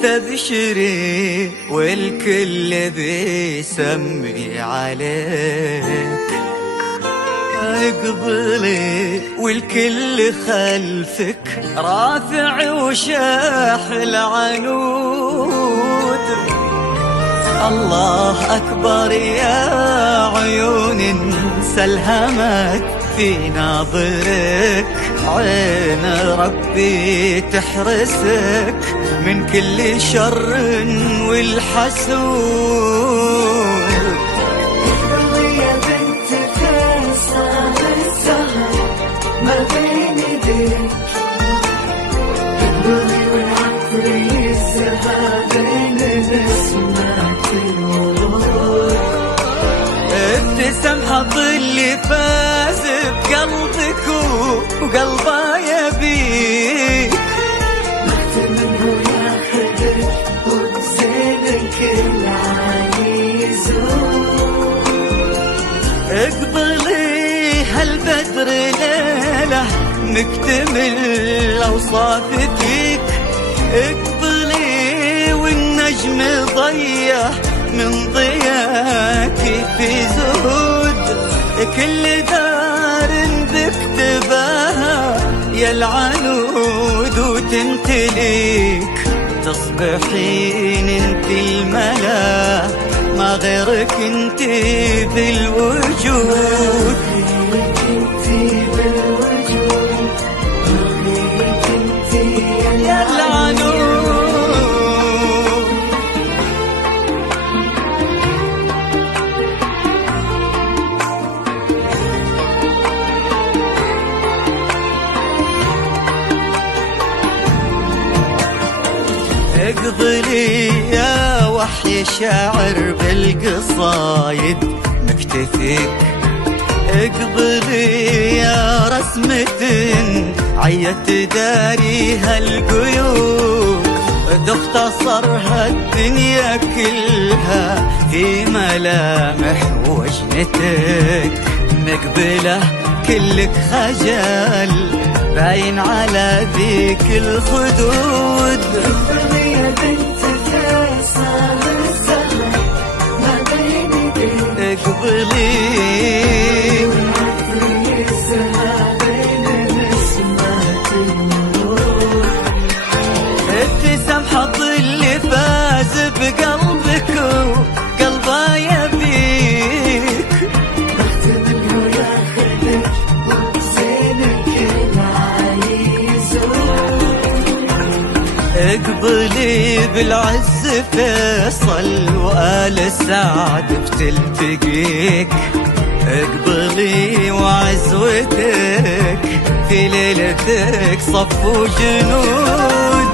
استبشري والكل بيسمي عليك، اقبلي والكل خلفك رافع وشاح العنود. الله أكبر يا عيون انسلهمت في ناظرك، عين ربي تحرسك من كل شر والحسود. اقبلي يا بنت فيصل الزهر ما بين ايديك، اقبلي والعطر يسهى بين نسمات الورود. ابتسم حظ اللي فاز بقلبك وقلبه يبيك، محتمل ياخذك وبزينك العالي يزور. اقبلي هالبدر ليلة مكتمل أوصاف فيك، اقبلي والنجم ضيّة من ضياك في زهود. كل دار بكتبها يا العنود وتمتليك، تصبحين انت الملا ما غيرك انت بالوجود. يا العنود اقبلي يا وحي شاعر بالقصايد مكتفيك، اقبلي يا رسمة عيت داريها القيود، تختصرها الدنيا كلها في ملامح وجنتك. مقبلة كلك خجل باين على ذيك الخدود. اقبلي يا بنت فيصل الزهر ما بين ايديك، اقبلي والعطر يسهى بين نسمات الورود. ابتسم حظ اللي فاز بقلبك وقلبه يبيك، محتمل ياخذك وبزينك العالي يزور. اقبلي بالعز فيصل وآل سعد بتلتقيك، اقبلي وعزوتك في ليلتك صف وجنود.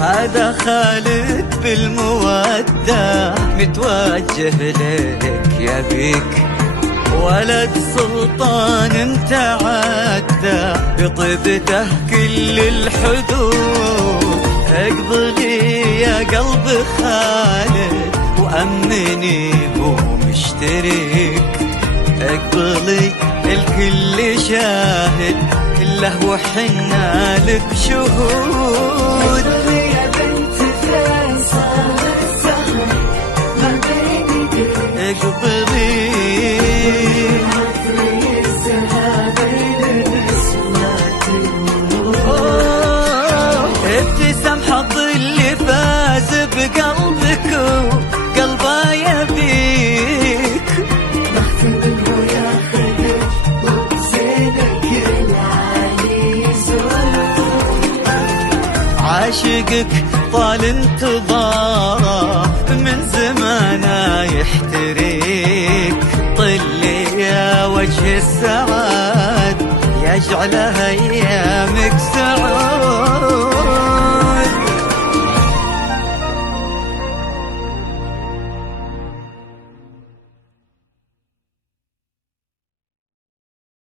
هذا خالد بالمودة متوجه لك يا بيك، ولد سلطان متعدى بطيبته كل الحدود. اقبلي يا قلب خالد وأمني هو مشترك، اقبلي الكل شاهد كله وحنا لك شهود. يا بنت فيصل الزهر ما بين ايديك، اقبلي العطر يسهى بين نسمات الورود. ابتسم حظ اللي فاز بقلبك وقلبه يبيك، محتمل ياخذك وبزينك العالي يزور. عاشقك طال انتظاره من زمانه يحتريك، طلي يا وجه السعاد يجعلها ايامك سعود.